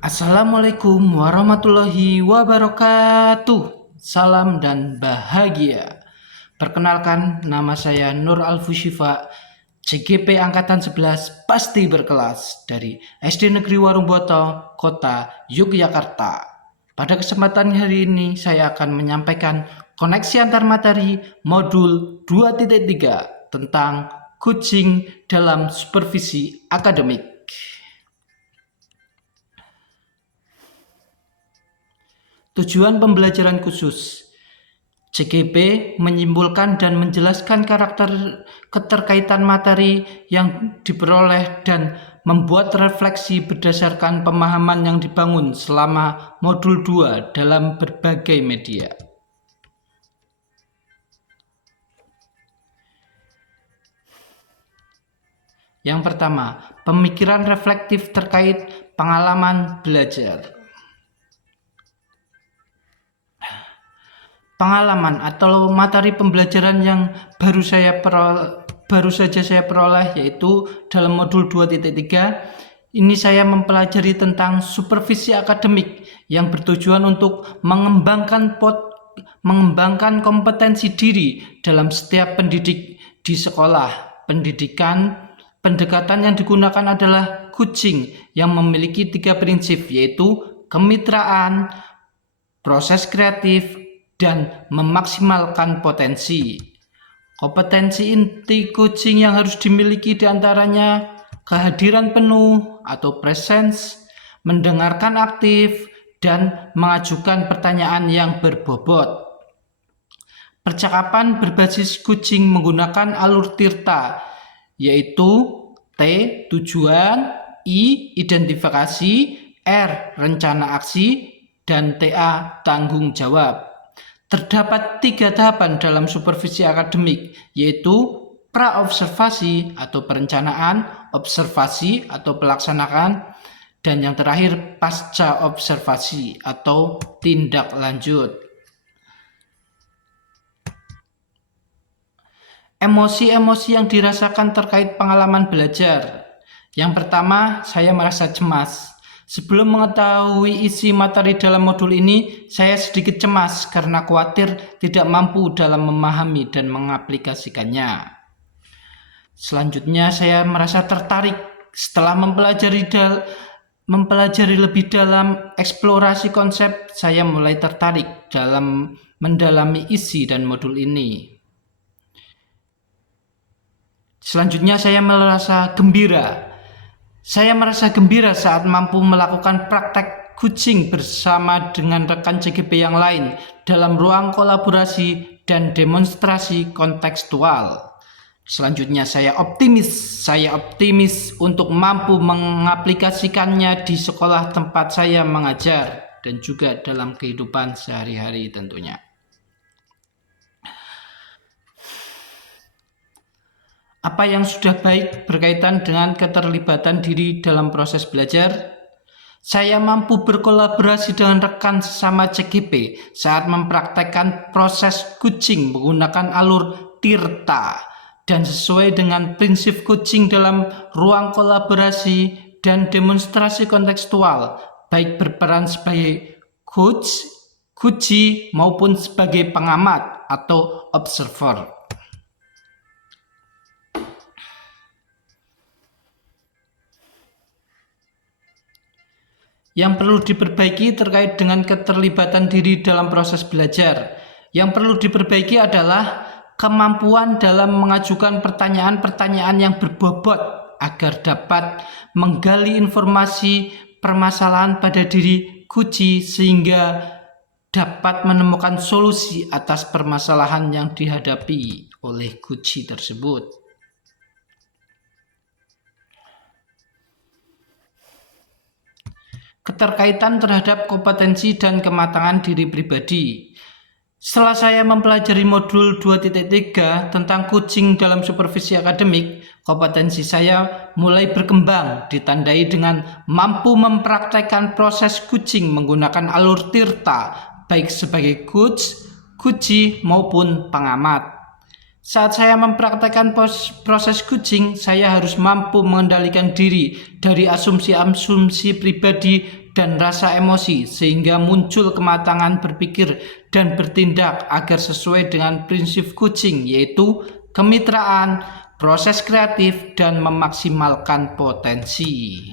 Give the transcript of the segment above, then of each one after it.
Assalamualaikum warahmatullahi wabarakatuh. Salam dan bahagia. Perkenalkan, nama saya Nur Alfusyifa, CGP Angkatan 11 pasti berkelas dari SD Negeri Warung Boto, Kota Yogyakarta. Pada kesempatan hari ini saya akan menyampaikan koneksi antar materi modul 2.3 tentang coaching dalam supervisi akademik. Tujuan pembelajaran khusus. CGP menyimpulkan dan menjelaskan karakter keterkaitan materi yang diperoleh dan membuat refleksi berdasarkan pemahaman yang dibangun selama modul 2 dalam berbagai media. Yang pertama, pemikiran reflektif terkait pengalaman belajar. Pengalaman atau materi pembelajaran yang baru saja saya peroleh yaitu dalam modul 2.3 ini saya mempelajari tentang supervisi akademik yang bertujuan untuk mengembangkan kompetensi diri dalam setiap pendidik di sekolah. Pendekatan yang digunakan adalah coaching yang memiliki 3 prinsip yaitu kemitraan, proses kreatif, dan memaksimalkan potensi. Kompetensi inti coaching yang harus dimiliki diantaranya kehadiran penuh atau presence, mendengarkan aktif, dan mengajukan pertanyaan yang berbobot. Percakapan berbasis coaching menggunakan alur Tirta, yaitu T. Tujuan, I. Identifikasi, R. Rencana aksi, dan TA. Tanggung jawab. Terdapat 3 tahapan dalam supervisi akademik, yaitu pra-observasi atau perencanaan, observasi atau pelaksanaan, dan yang terakhir pasca observasi atau tindak lanjut. Emosi-emosi yang dirasakan terkait pengalaman belajar. Yang pertama, saya merasa cemas. Sebelum mengetahui isi materi dalam modul ini, saya sedikit cemas karena khawatir tidak mampu dalam memahami dan mengaplikasikannya. Selanjutnya, saya merasa tertarik setelah mempelajari lebih dalam eksplorasi konsep. Saya mulai tertarik dalam mendalami isi dan modul ini. Selanjutnya, saya merasa gembira. Saya merasa gembira saat mampu melakukan praktek coaching bersama dengan rekan CGP yang lain dalam ruang kolaborasi dan demonstrasi kontekstual. Selanjutnya saya optimis untuk mampu mengaplikasikannya di sekolah tempat saya mengajar dan juga dalam kehidupan sehari-hari tentunya. Apa yang sudah baik berkaitan dengan keterlibatan diri dalam proses belajar? Saya mampu berkolaborasi dengan rekan sesama CGP saat mempraktekkan proses coaching menggunakan alur Tirta dan sesuai dengan prinsip coaching dalam ruang kolaborasi dan demonstrasi kontekstual, baik berperan sebagai coach, coachee maupun sebagai pengamat atau observer. Yang perlu diperbaiki terkait dengan keterlibatan diri dalam proses belajar. Yang perlu diperbaiki adalah kemampuan dalam mengajukan pertanyaan-pertanyaan yang berbobot agar dapat menggali informasi permasalahan pada diri coachee sehingga dapat menemukan solusi atas permasalahan yang dihadapi oleh coachee tersebut. Keterkaitan terhadap kompetensi dan kematangan diri pribadi. Setelah saya mempelajari modul 2.3 tentang coaching dalam supervisi akademik, kompetensi saya mulai berkembang, ditandai dengan mampu mempraktekkan proses coaching menggunakan alur Tirta, baik sebagai coach, coachee maupun pengamat. Saat saya mempraktekkan proses coaching, saya harus mampu mengendalikan diri dari asumsi-asumsi pribadi dan rasa emosi sehingga muncul kematangan berpikir dan bertindak agar sesuai dengan prinsip coaching, yaitu kemitraan, proses kreatif, dan memaksimalkan potensi.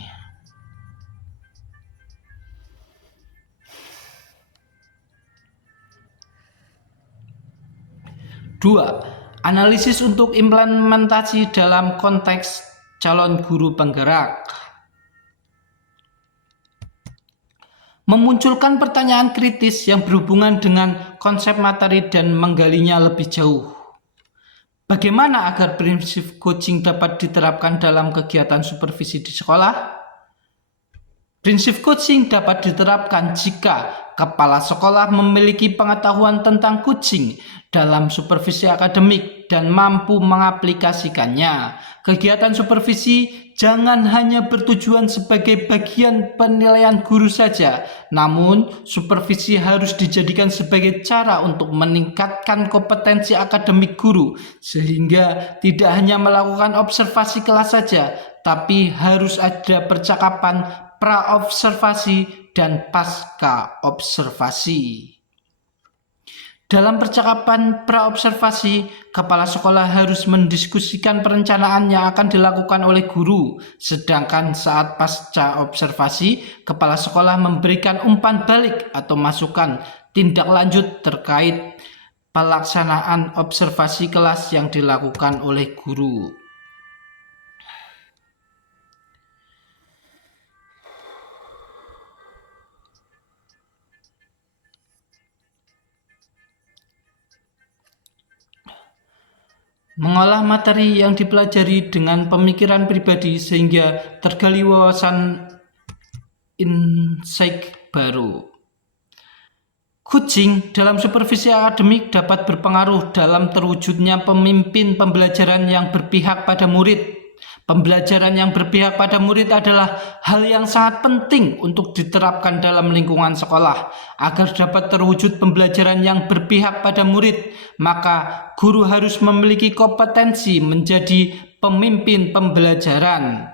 2. Analisis untuk implementasi dalam konteks calon guru penggerak. Memunculkan pertanyaan kritis yang berhubungan dengan konsep materi dan menggalinya lebih jauh. Bagaimana agar prinsip coaching dapat diterapkan dalam kegiatan supervisi di sekolah? Prinsip coaching dapat diterapkan jika kepala sekolah memiliki pengetahuan tentang coaching dalam supervisi akademik dan mampu mengaplikasikannya. Kegiatan supervisi jangan hanya bertujuan sebagai bagian penilaian guru saja, namun supervisi harus dijadikan sebagai cara untuk meningkatkan kompetensi akademik guru, sehingga tidak hanya melakukan observasi kelas saja, tapi harus ada percakapan pra-observasi dan pasca-observasi. Dalam percakapan pra-observasi, kepala sekolah harus mendiskusikan perencanaan yang akan dilakukan oleh guru. Sedangkan saat pasca observasi, kepala sekolah memberikan umpan balik atau masukan tindak lanjut terkait pelaksanaan observasi kelas yang dilakukan oleh guru. Mengolah materi yang dipelajari dengan pemikiran pribadi sehingga tergali wawasan insight baru. Coaching dalam supervisi akademik dapat berpengaruh dalam terwujudnya pemimpin pembelajaran yang berpihak pada murid. Pembelajaran yang berpihak pada murid adalah hal yang sangat penting untuk diterapkan dalam lingkungan sekolah. Agar dapat terwujud pembelajaran yang berpihak pada murid, maka guru harus memiliki kompetensi menjadi pemimpin pembelajaran.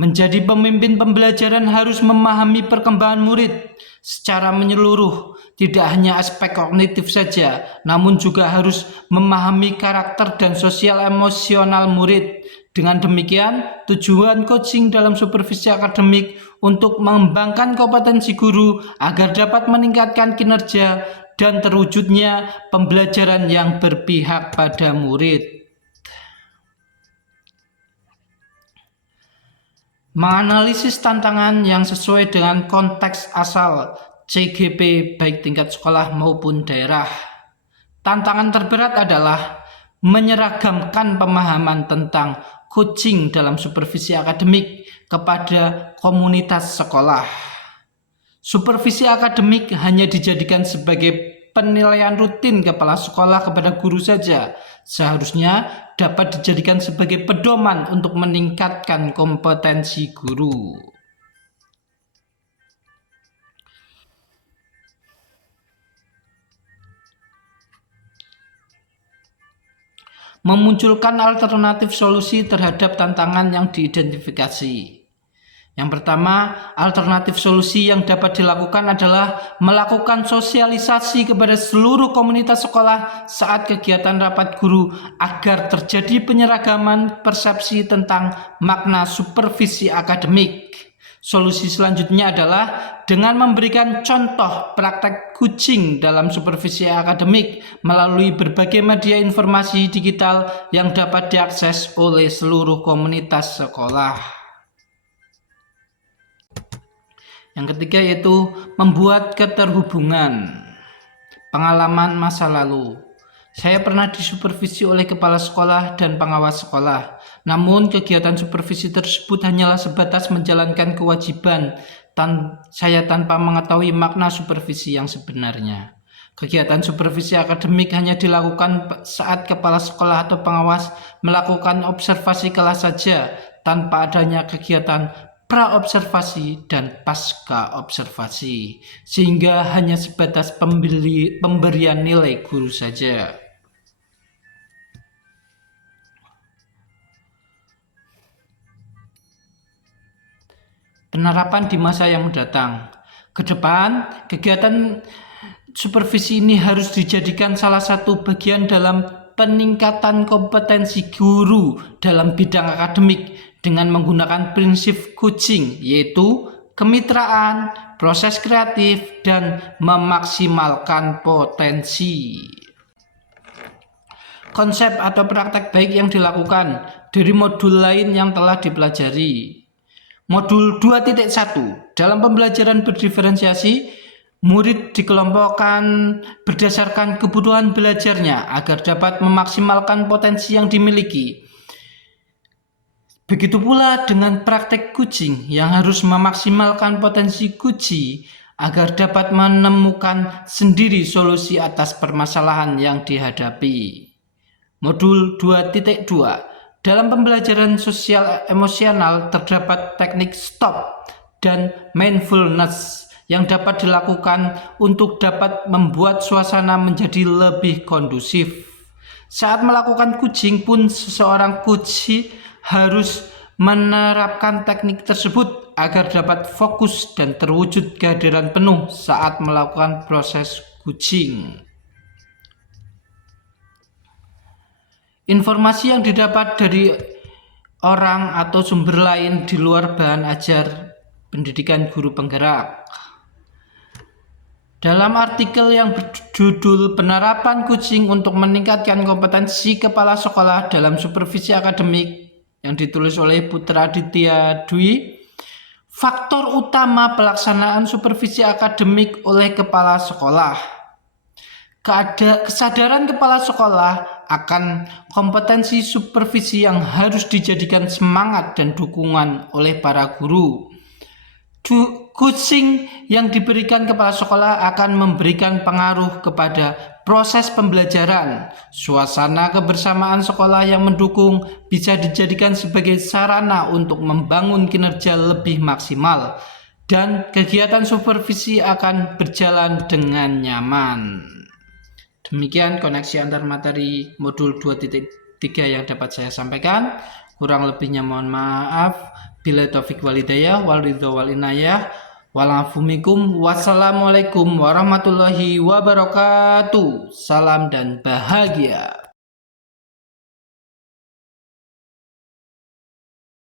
Menjadi pemimpin pembelajaran harus memahami perkembangan murid secara menyeluruh, tidak hanya aspek kognitif saja, namun juga harus memahami karakter dan sosial emosional murid. Dengan demikian, tujuan coaching dalam supervisi akademik untuk mengembangkan kompetensi guru agar dapat meningkatkan kinerja dan terwujudnya pembelajaran yang berpihak pada murid. Menganalisis tantangan yang sesuai dengan konteks asal CGP baik tingkat sekolah maupun daerah. Tantangan terberat adalah menyeragamkan pemahaman tentang coaching dalam supervisi akademik kepada komunitas sekolah. Supervisi akademik hanya dijadikan sebagai penilaian rutin kepala sekolah kepada guru saja. Seharusnya dapat dijadikan sebagai pedoman untuk meningkatkan kompetensi guru. Memunculkan alternatif solusi terhadap tantangan yang diidentifikasi. Yang pertama, alternatif solusi yang dapat dilakukan adalah melakukan sosialisasi kepada seluruh komunitas sekolah saat kegiatan rapat guru agar terjadi penyeragaman persepsi tentang makna supervisi akademik. Solusi selanjutnya adalah dengan memberikan contoh praktek coaching dalam supervisi akademik melalui berbagai media informasi digital yang dapat diakses oleh seluruh komunitas sekolah. Yang ketiga yaitu membuat keterhubungan. Pengalaman masa lalu. Saya pernah disupervisi oleh kepala sekolah dan pengawas sekolah. Namun kegiatan supervisi tersebut hanyalah sebatas menjalankan kewajiban saya tanpa mengetahui makna supervisi yang sebenarnya. Kegiatan supervisi akademik hanya dilakukan saat kepala sekolah atau pengawas melakukan observasi kelas saja tanpa adanya kegiatan pra-observasi dan pasca-observasi, sehingga hanya sebatas pemberian nilai guru saja. Penerapan di masa yang mendatang. Ke depan, kegiatan supervisi ini harus dijadikan salah satu bagian dalam peningkatan kompetensi guru dalam bidang akademik dengan menggunakan prinsip coaching, yaitu kemitraan, proses kreatif, dan memaksimalkan potensi. Konsep atau praktek baik yang dilakukan dari modul lain yang telah dipelajari. Modul 2.1, dalam pembelajaran berdiferensiasi, murid dikelompokkan berdasarkan kebutuhan belajarnya agar dapat memaksimalkan potensi yang dimiliki. Begitu pula dengan praktek coaching yang harus memaksimalkan potensi Guci agar dapat menemukan sendiri solusi atas permasalahan yang dihadapi. Modul 2.2, dalam pembelajaran sosial emosional terdapat teknik stop dan mindfulness yang dapat dilakukan untuk dapat membuat suasana menjadi lebih kondusif. Saat melakukan coaching pun seseorang coach harus menerapkan teknik tersebut agar dapat fokus dan terwujud kehadiran penuh saat melakukan proses coaching. Informasi yang didapat dari orang atau sumber lain di luar bahan ajar pendidikan guru penggerak. Dalam artikel yang berjudul Penerapan Coaching untuk Meningkatkan Kompetensi Kepala Sekolah dalam Supervisi Akademik yang ditulis oleh Putra Aditya Dwi, faktor utama pelaksanaan supervisi akademik oleh kepala sekolah. Kesadaran kepala sekolah akan kompetensi supervisi yang harus dijadikan semangat dan dukungan oleh para guru. Coaching yang diberikan kepala sekolah akan memberikan pengaruh kepada proses pembelajaran. Suasana kebersamaan sekolah yang mendukung bisa dijadikan sebagai sarana untuk membangun kinerja lebih maksimal, dan kegiatan supervisi akan berjalan dengan nyaman. Demikian koneksi antar materi modul 2.3 yang dapat saya sampaikan. Kurang lebihnya mohon maaf. Bila taufik walhidayah wal ridha wal inayah. Walafumikum. Wassalamualaikum warahmatullahi wabarakatuh. Salam dan bahagia.